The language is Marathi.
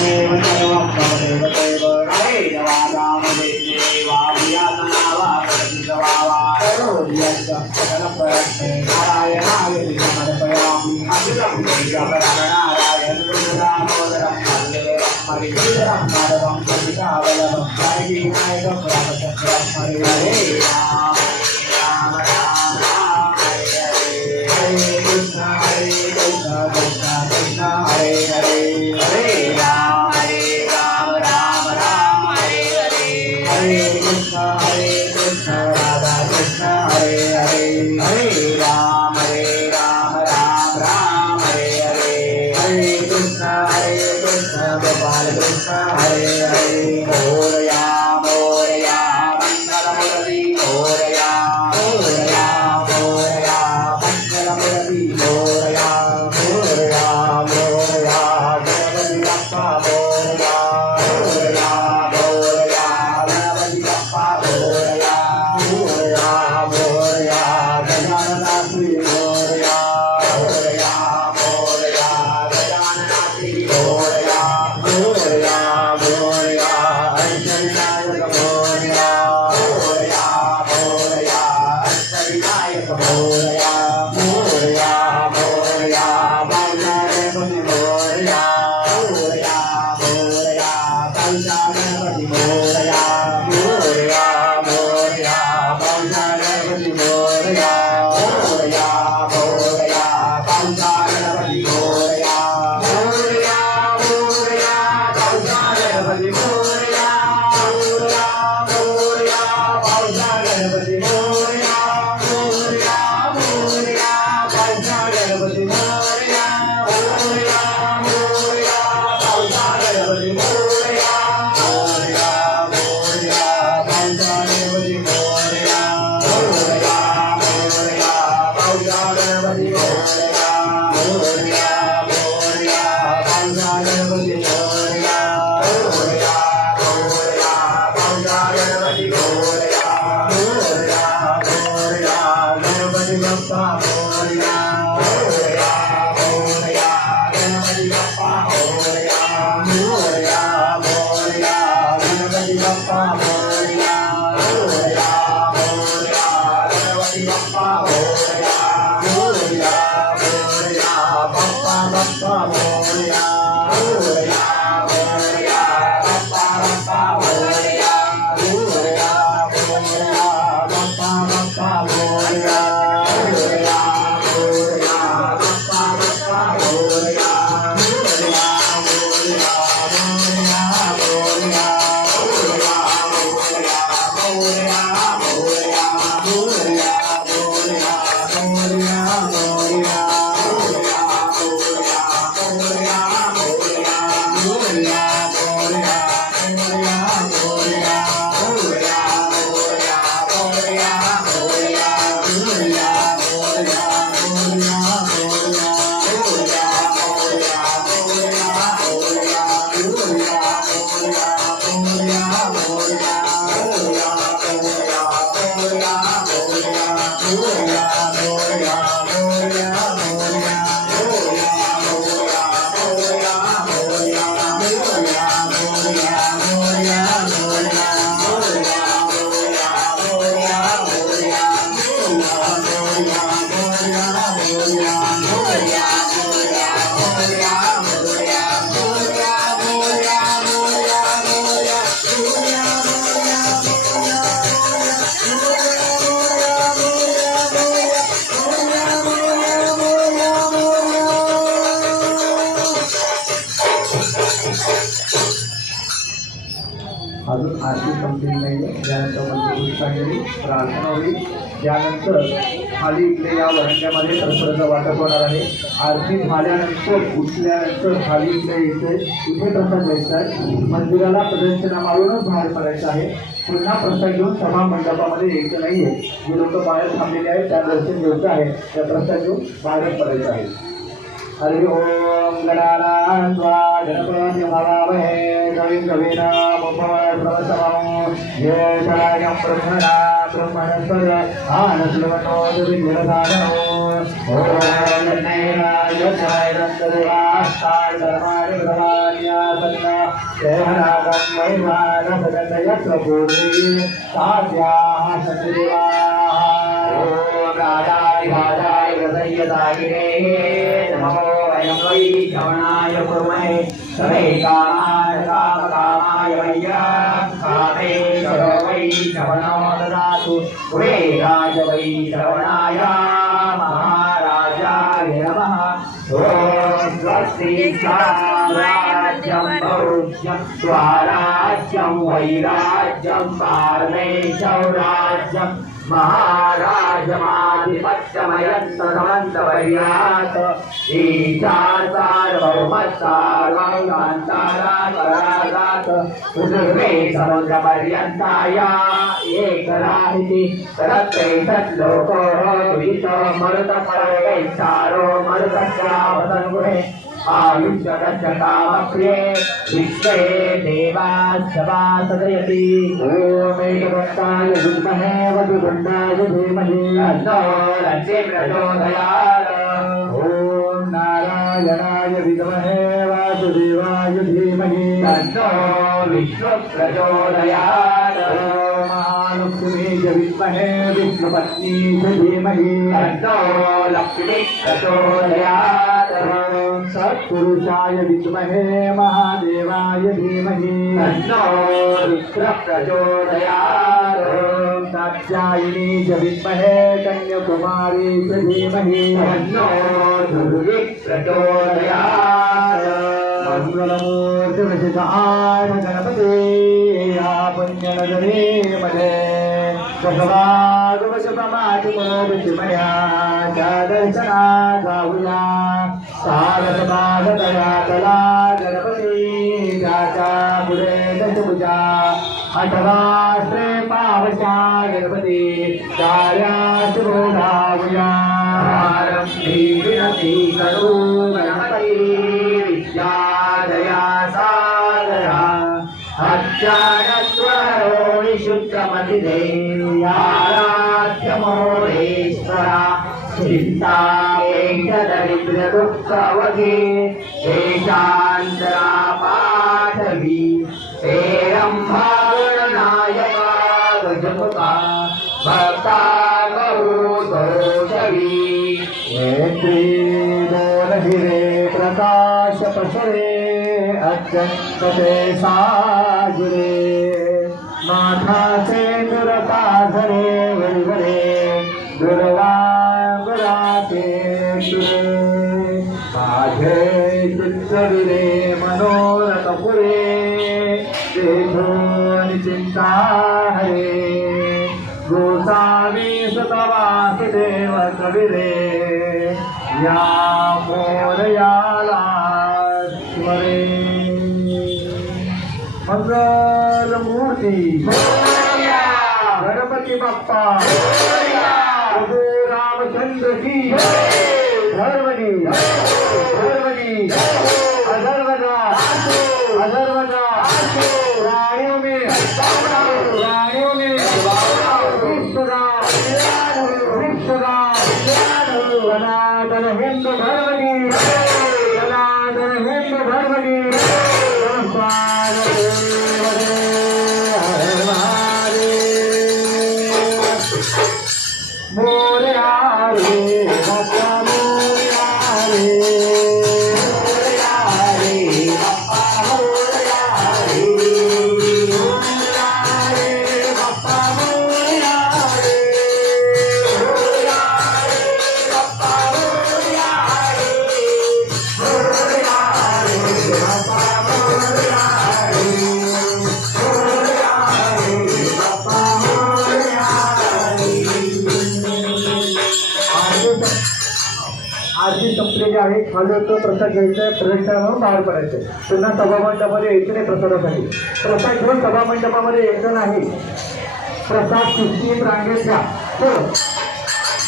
त्वमेव सर्वं त्वमेव देव हरे नारायणाय समर्पयामि अखिलं नारायण दामोदरं हरिहरं माधवं कवितावलभं हरिनायकं रामचन्द्रं हरे राम राम राम राम हरे कृष्ण कृष्ण कृष्ण हरे हरे हरे राम राम राम हरे कृष्ण राधा कृष्ण हरे हरे हरे राम राम राम हरे कृष्ण गोपाल कृष्ण हरे हरे मोरया मोरया मंगलमुरली मोरया मोरया मोरया मंगलमुरली मोरया मोरया मोरया गणपति बप्पा मोरया मोरया मोरया गणपति बप्पा मोरया मोरया मोरया गजानना श्री मोरया मोरया मोरया गजानना श्री मोरया मोरया मोरया ऐश्वर्यनायक मोरया मोरया मोरया ऐश्वर्यनायक मोरया मोरया मोरया बालगणपति मोरया मोरया मोरया बालगणपति मोरया मोरया मोरया बालगणपति मोरया मोरया मोरया बालगणपति मोरया मोरया मोरया बालगणपति मोरया मोरया मोरया बालगणपति मोरया मोरया मोरया बालगणपति मोरया मोरया मोरया बालगणपति मोरया मोरया मोरया बालगणपति मोरया मोरया मोरया बालगणपति मोरया मोरया मोरया बालगणपति मोरया मोरया मोरया बालगणपति मोरया मोरया मोरया गणपति बप्पा मोरया मोरया मोरया गणपति बप्पा मोरया मोरया मोरया गणपति बप्पा मोरया मोरया मोरया गणपति बप्पा मोरया मोरया मोरया बप्पा बप्पा मोरया मोरया मोरया बप्पा बप्पा मोरया मोरया मोरया बप्पा बप्पा मोरया मोरया मोरया बप्पा बप्पा मोरया मोरया मोरया मोरया मोरया मोरया मोरया मोरया मोरया मोरया मोरया मोरया अजून आरती संपलेली नाही आहे. त्यानंतर पुष्पांजली प्रार्थना होईल. त्यानंतर खाली इकडे या वरंड्यामध्ये प्रसादाचं वाटप होणार आहे. आरती झाल्यानंतर उठल्यानंतर खाली इकडे यायचं, इथे प्रसाद द्यायचा आहे. मंदिराला प्रदक्षिणा मारूनच बाहेर पडायचं आहे. पुन्हा प्रसाद घेऊन सभा मंडपामध्ये यायचं नाहीये. जे लोक बाहेर थांबलेले आहेत त्या दर्शन घ्यायचं आहे, त्या प्रसाद घेऊन बाहेर पडायचं आहे. हरि ओम गणानां त्वा गणपतिं हवामहे कविं कवीनामुपमश्रवस्तमं ज्येष्ठानां ब्रह्मणस्पद आनश्रवणोदविघ्नसाधनो ॐ नैनाय जयरन्तदेवास्ताय धर्माणि प्रभान्यासन्ना देहनागं महिमानसगतयत्वपूर्वी साध्याः सन्निदेवाः ॐ राजाय राजाय हृदयदायिने नमो अयं वै श्रवणाय कुर्महे सवे कामाय कामकामाय वैयाकामे सरो वै श्रवणो ददातु वे राज वै श्रवणाय महाराजाय नमः ॐ स्वस्ति स्वराज्यं भौज्यं स्वराज्यं वैराज्यं पारमेश्वराज्यं महाराजमाधिपत्यमयन्तमन्तपर्यात् ईशासार्वभौमसार्वकान्ताराकरागात् पृथिवे समुद्रपर्यन्ताया एकराहिति तदत्रैतद्लोको द्वितो मरुतपर्वैस्तारो मरुतश्रावतनुगुणे आयुष्यगच्छतामप्रिये विश्वे देवासभासदयति ओमेकदत्ताय विद्महे वसुदण्डाय धीमहि तन्नो रन्ति प्रचोदयात् ॐ नारायणाय विद्महे वासुदेवाय धीमहि तन्नो विष्णु प्रचोदयात् महालक्ष्मी च विद्महे विष्णुपत्नी च धीमहि तन्नो लक्ष्मी प्रचोदयात् सत्पुरुषाय विद्महे महादेवाय धीमहि तन्नो रुद्र प्रचोदयात् कात्यायनी च विद्महे कन्याकुमारी च धीमहि तन्नो दुर्गे प्रचोदयात् मंगलमूर्तिवशिताय गणपते पुण्यनगरे मध्ये कसवागवशतमाटिमोविमया च दर्शना गावुया सारसपादतया कला गणपती जाचा पुढे दशभुजा अठवाश्रे पावशा गणपती कार्यास बोधावुया आरंभी विनती करू गणपती विद्यादया सागरा अज्ञानस्वरो शुद्धमतिदेव्याराध्यमोरेश्वरा चिंता दरिद्रदुःखवगे देशान्तरा पाठवी तेरं भावनायका गजमुखा भक्ता बहुदोषवी नेत्री दोलहिरे प्रकाश पसरे अत्यंतते साजुरे माथाचे दुरता धरे वरिवरे दुर्वांगराते शुरे माझे चित्तविरे मनोरथ पुरे देशोन चिंता हरे गोसावी सुतवासुदेव कविरे या मोरयाला स्मरे मंगल मूर्ती गणपती बाप्पा प्रभू रामचंद्र की धर्मनी धर्मनी अधर्मना अधर्मना राणियों में विश्वदा विश्वदा सनातन हिंदू धर्मनी सनातन हिंदू धर्मनी मोरया रे बाप्पा मोरया रे मोरया रे बाप्पा मोरया रे मोरया रे बाप्पा मोरया रे मोरया रे बाप्पा मोरया रे मोरया रे बाप्पा मोरया रे मोरया रे बाप्पा मोरया आरती संपलेली आहे. खाली तो प्रसाद घ्यायचा आहे, प्रदक्षिणा म्हणून बाहेर पडायचं. पुन्हा सभामंडपामध्ये यायचं नाही प्रसादासाठी. प्रसाद घेऊन सभामंडपामध्ये यायचं नाही. प्रसाद सुस्ती रांगेत घ्या.